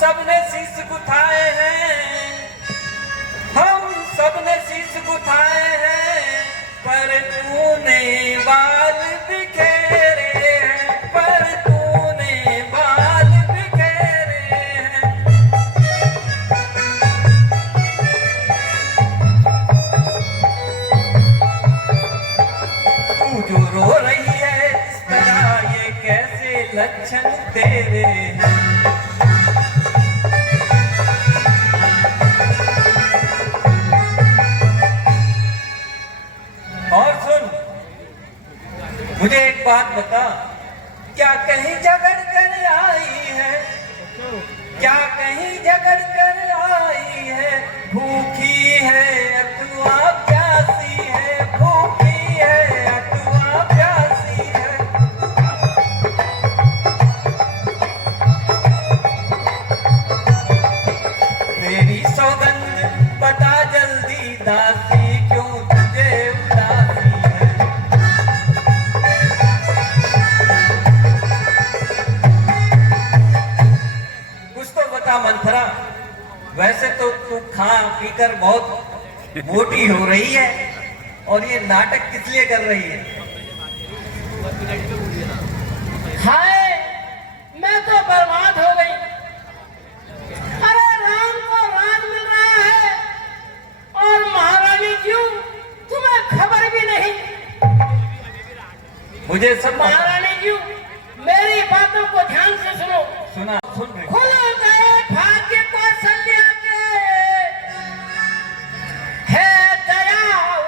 सबने शीश गुथाए हैं, हम सबने शीश गुथाए हैं, पर तूने बाल बिखेरे हैं, पर तूने बाल बिखेरे हैं। तू जो रो रही है इस तरह, ये कैसे लक्षण तेरे हैं। मुझे एक बात बता, क्या कहीं झगड़ कर आई है, क्या कहीं झगड़ कर आई है, भूखी है अथवा प्यासी है, भूखी है अथवा प्यासी है। तेरी सौगंध बता जल्दी दासी, क्यों तुझे उदासी है। मंथरा, वैसे तो तू खा पीकर बहुत मोटी हो रही है, और ये नाटक किस लिए कर रही है? हाय, मैं तो बर्बाद हो गई। अरे राम को राज मिल रहा है और महारानी क्यों, तुम्हें खबर भी नहीं। मुझे सब महारानी क्यों, मेरी बातों को ध्यान से सुनो। सुना, सुन रही। खुल गए भाग्य कौशल्या के, है दया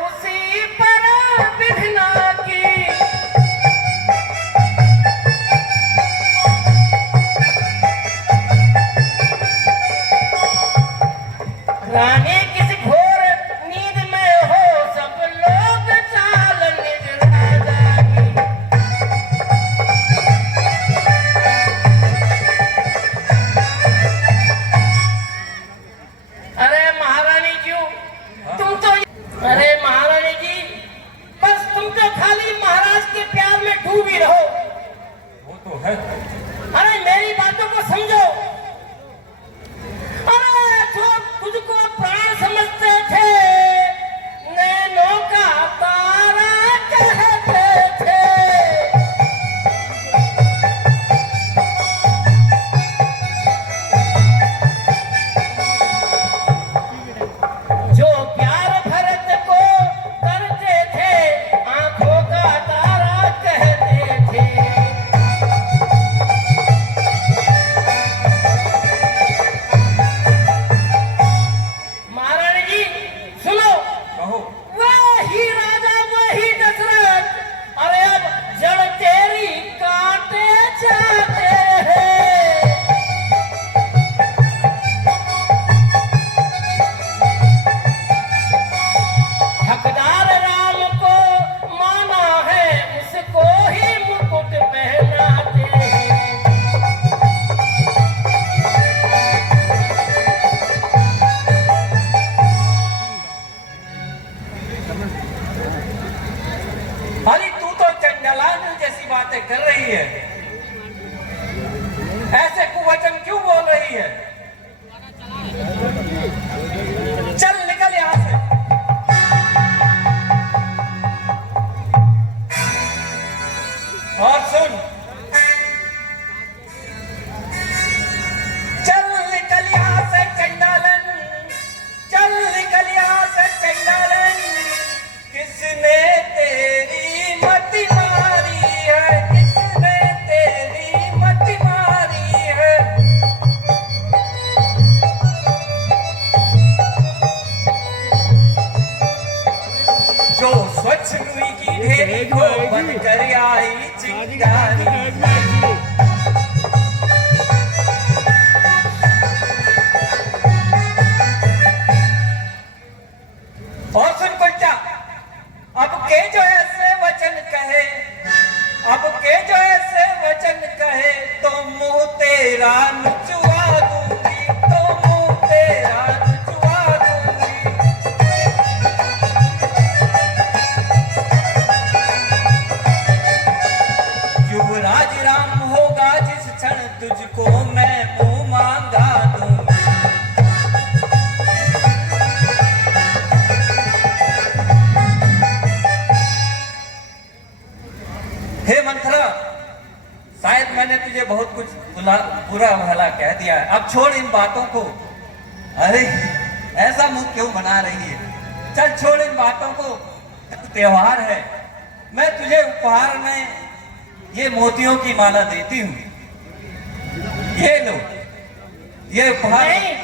उसी पर विघ्ना की। रानी किसी घोर नींद में हो, सब लोग चाल निज राजा की। भला कह दिया है, अब छोड़ इन बातों को। अरे ऐसा मुंह क्यों बना रही है? चल छोड़ इन बातों को, त्योहार है। मैं तुझे उपहार में ये मोतियों की माला देती हूँ, ये लो, ये उपहार। नहीं,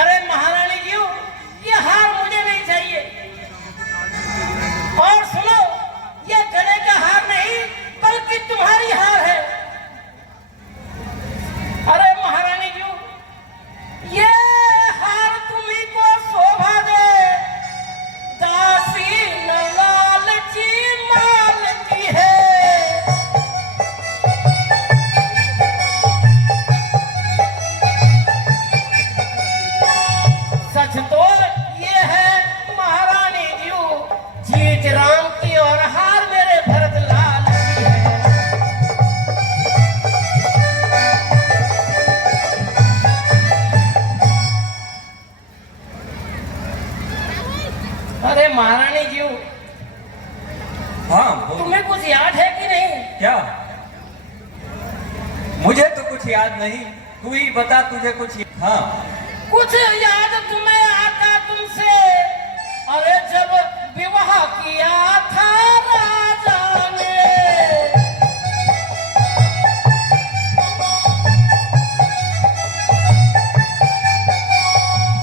अरे महारानी जी, ये हार मुझे नहीं चाहिए। और सुनो, ये गले का हार नहीं बल्कि तुम्हारी हार है। अरे महारानी जी, ये हार तुम्ही को शोभा दे, दासी न लालची मालती है। सच तो ये है महारानी जी, जीत राम की और हार मेरे भरत लाल की है। अरे महारानी जी, हाँ बोल। तुम्हें कुछ याद है कि नहीं? क्या? मुझे तो कुछ याद नहीं, तू ही बता, तुझे कुछ। हाँ, कुछ याद तुम्हें आता तुमसे? अरे जब विवाह किया था राजा ने,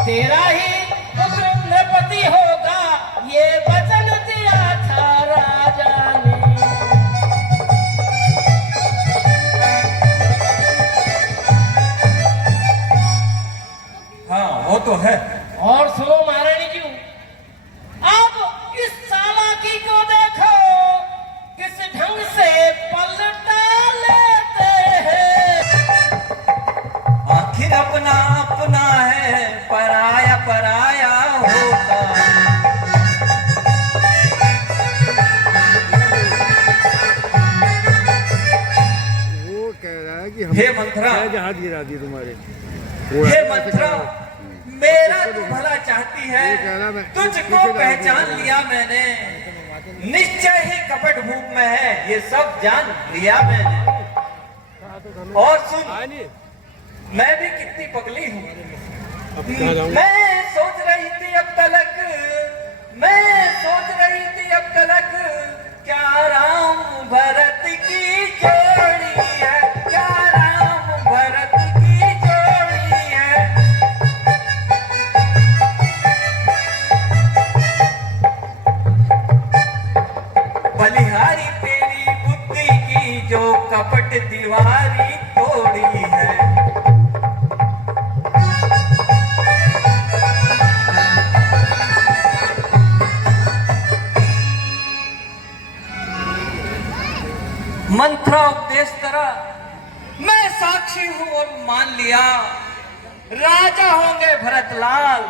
तेरा ही पुत्र नृपति होगा, ये वचन दिया था राजा ने। हाँ वो तो है। और सुनो महारानी जी, अब इस चालाकी को देखो, किस ढंग से पलटा लेते हैं। आखिर अपना अपना है, पराया पराया होता। वो कह रहा है कि हे मंथरा, जहाज गिरा दी तुम्हारे। हे मंथरा, मेरा तू भला चाहती है, ये कह रहा मैं- तुझको पहचान लिया मैंने, निश्चय ही कपट भूख में है, ये सब जान लिया मैंने। और सुन, मैं भी कितनी पगली हूँ। मैं सोच रही थी अब तलक, मैं सोच रही थी अब तलक, क्या राम भरत की जोड़ी है, क्या राम भरत की जोड़ी है। बलिहारी तेरी बुद्धि की जो कपट दीवारी तोड़ी है। मंत्रा उपदेश करा, मैं साक्षी हूं और मान लिया, राजा होंगे भरतलाल,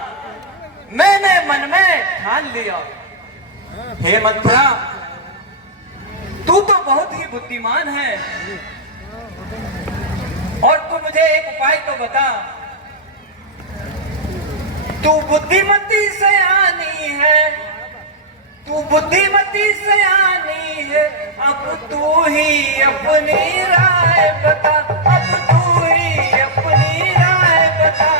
मैंने मन में ठान लिया। हे मंत्रा, तू तो बहुत ही बुद्धिमान है, और तू मुझे एक उपाय तो बता। तू बुद्धिमती से आनी है, तू बुद्धिमती से आनी है, अब तू ही अपनी राय बता, अब तू ही अपनी राय बता।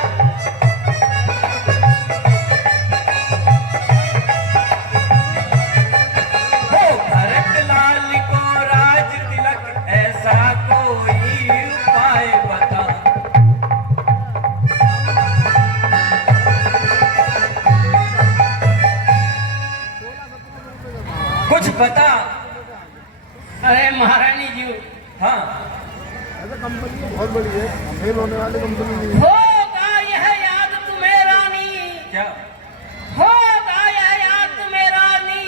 हो भरत लाल को राज तिलक, ऐसा कोई उपाय बता। कुछ बता। अरे महारानी जी, हाँ, ऐसा कंपनी बहुत बड़ी है, फेल होने वाली कंपनी नहीं है। होगा यह याद तुम्हें रानी, क्या? होगा यह याद तुम्हें रानी,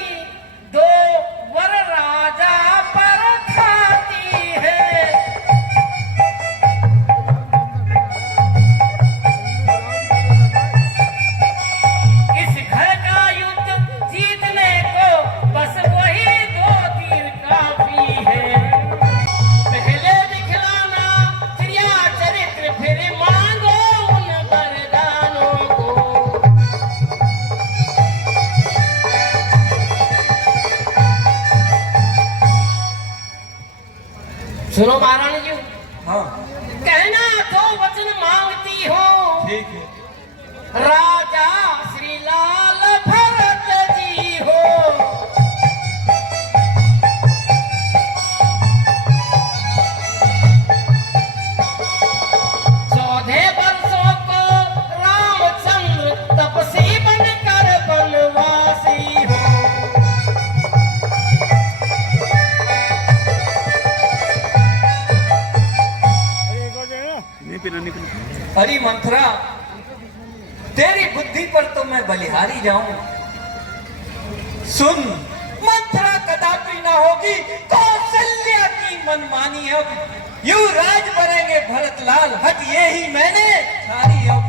दो वर राजा पर खाती है। इस घर का युद्ध जीतने को बस वही दो तीर काफी है। पहले दिखलाना क्रिया चरित्र, फिर मांगो उन वरदानों को। सुनो महारानी जी, हाँ, कह तो वचन मांगती हूँ। ठीक है। राजा श्री लाल भरत जी हो, चौदह वर्षों को रामचंद्र तपसी बनकर वनवासी हो। नहीं पीना नहीं पीना। अरे मंथरा, तेरी बुद्धि पर तो मैं बलिहारी जाऊं। सुन, मंथरा कदापि ना होगी कौशल्या की मनमानी। अब युवराज बनेंगे भरतलाल, हट ये ही मैंने सारी अब।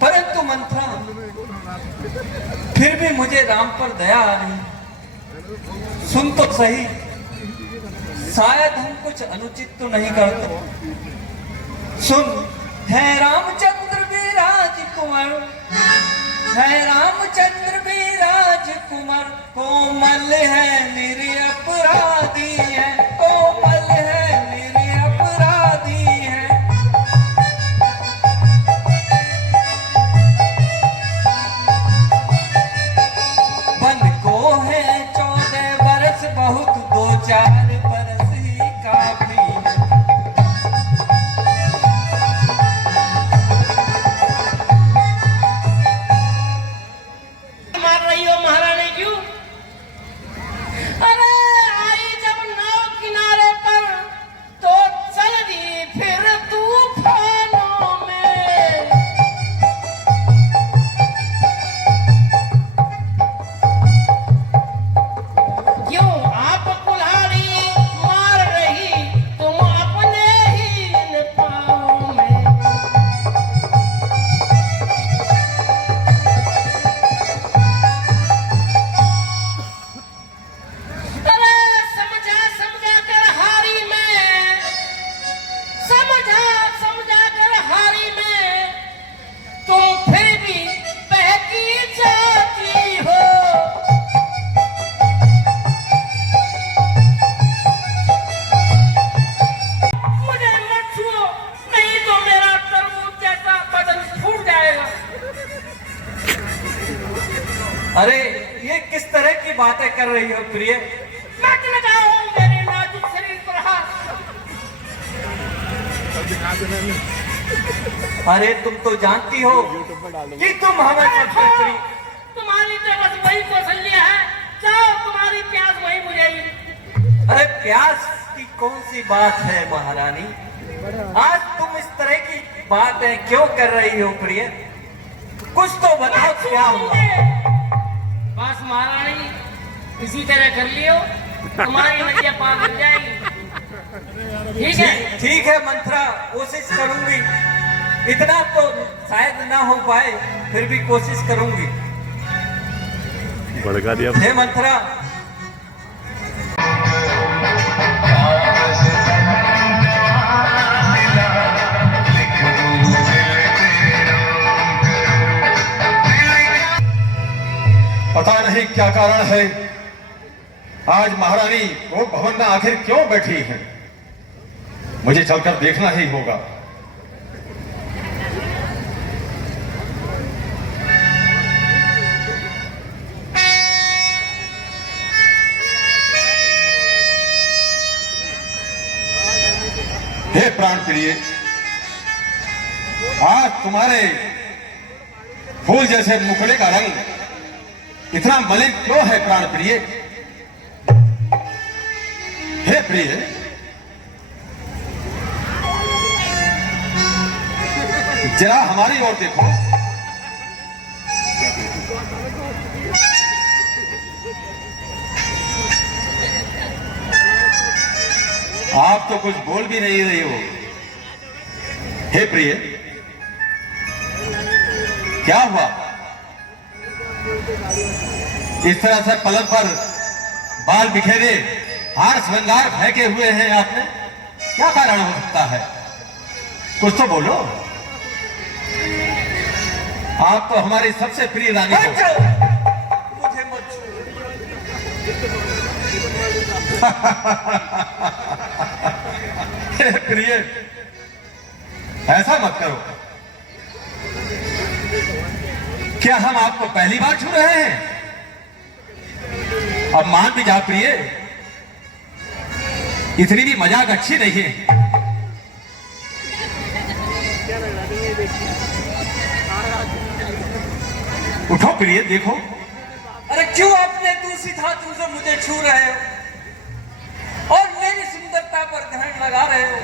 परंतु मंथरा, फिर भी मुझे राम पर दया आ रही। सुन तो सही, शायद हम कुछ अनुचित तो नहीं करते। सुन, है रामचंद्र विराज कुंवर, है रामचंद्र विराज कुंवर, कोमल है निरपराधी है, कोमल है निरपराधी है। बन को है 14 वर्ष बहुत, 2-4 बरस ही काफी है। मार रही हो महारानी क्यों? अरे आई जब नाव किनारे पर तो चल दी फिर तूफानों में। क्यों आप कुल्हाड़ी मार रही तुम अपने ही इन पाँवों में। अरे समझा समझा कर हारी में, समझा समझा कर हारी में, तुम फिर भी बहकी जाती हो। मुझे मत छुओ, नहीं तो मेरा तरबूज जैसा बदन फूट जाएगा। अरे ये किस तरह की बातें कर रही हो प्रिय? मत लगाओ मेरे नाजुक शरीर पर हाथ। सब दिखा देना नहीं। अरे तुम तो जानती हो यूट्यूब पर डालो। कि तुम हमें सबसे प्रिय। तुम्हारी तो बस वही कौशल्या है, जाओ तुम्हारी प्यास वही बुझेगी। अरे प्यास की कौन सी बात है महारानी? आज तुम इस तरह की बातें क्यों कर रही हो प्रिय? कुछ तो बताओ क्या हुआ? बस महारानी इसी तरह कर लियो, तुम्हारी नदियाँ पार लग जाएगी। ठीक है? ठीक है मंथरा, कोशिश करूंगी। इतना तो शायद ना हो पाए, फिर भी कोशिश करूंगी। भड़का दिया। हे मंथरा, पता नहीं क्या कारण है, आज महारानी वो भवन में आखिर क्यों बैठी है? मुझे चलकर देखना ही होगा। हे प्राण प्रिय, आज तुम्हारे फूल जैसे मुखड़े का रंग इतना मलिन क्यों है प्राण प्रिय? हे प्रिय, जरा हमारी ओर देखो। आप तो कुछ बोल भी नहीं रही हो। हे प्रिय, क्या हुआ? इस तरह से पलंग पर बाल बिखेरे, हार श्रृंगार फेंके हुए हैं आपने, क्या कारण हो सकता है? कुछ तो बोलो। आप तो हमारी सबसे प्रिय रानी हो। मुझे मत छू। हे प्रिय, ऐसा मत करो। क्या हम आपको पहली बार छू रहे हैं? अब मान भी जा प्रिय, इतनी भी मजाक अच्छी नहीं है। उठो प्रिय, देखो। अरे क्यों अपने दूषित हाथों से मुझे छू रहे हो और मेरी सुंदरता पर ग्रहण लगा रहे हो?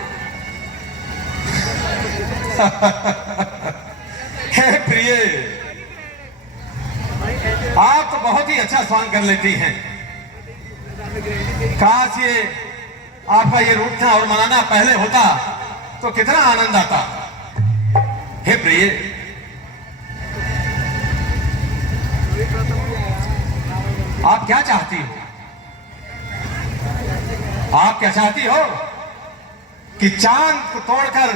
हे प्रिय, आप तो बहुत ही अच्छा स्वांग कर लेती हैं। काश ये आपका ये रूठना और मनाना पहले होता तो कितना आनंद आता। हे प्रिय, आप क्या चाहती हो? आप क्या चाहती हो कि चांद को तोड़कर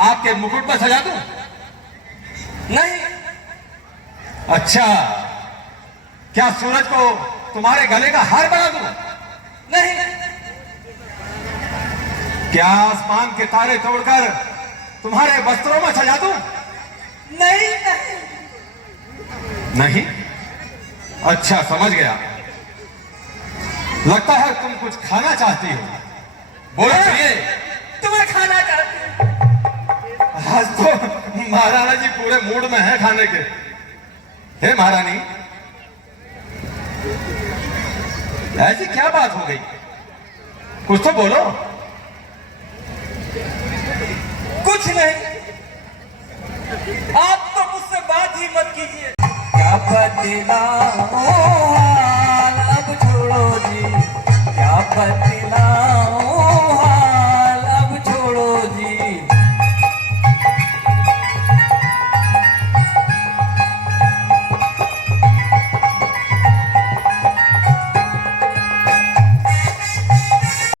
आपके मुकुट पर सजा दूं? नहीं। अच्छा, क्या सूरज को तुम्हारे गले का हार बना दूं? नहीं। क्या आसमान के तारे तोड़कर तुम्हारे वस्त्रों में सजा दूं? नहीं नहीं नहीं? अच्छा, समझ गया। लगता है तुम कुछ खाना चाहती हो। बोलो प्रिय। तुम्हें खाना चाहती हूं। आज तो महाराणा जी पूरे मूड में है खाने के। हे महारानी, ऐसी क्या बात हो गई? कुछ तो बोलो। कुछ नहीं, आप तो मुझसे बात ही मत कीजिए। क्या बदला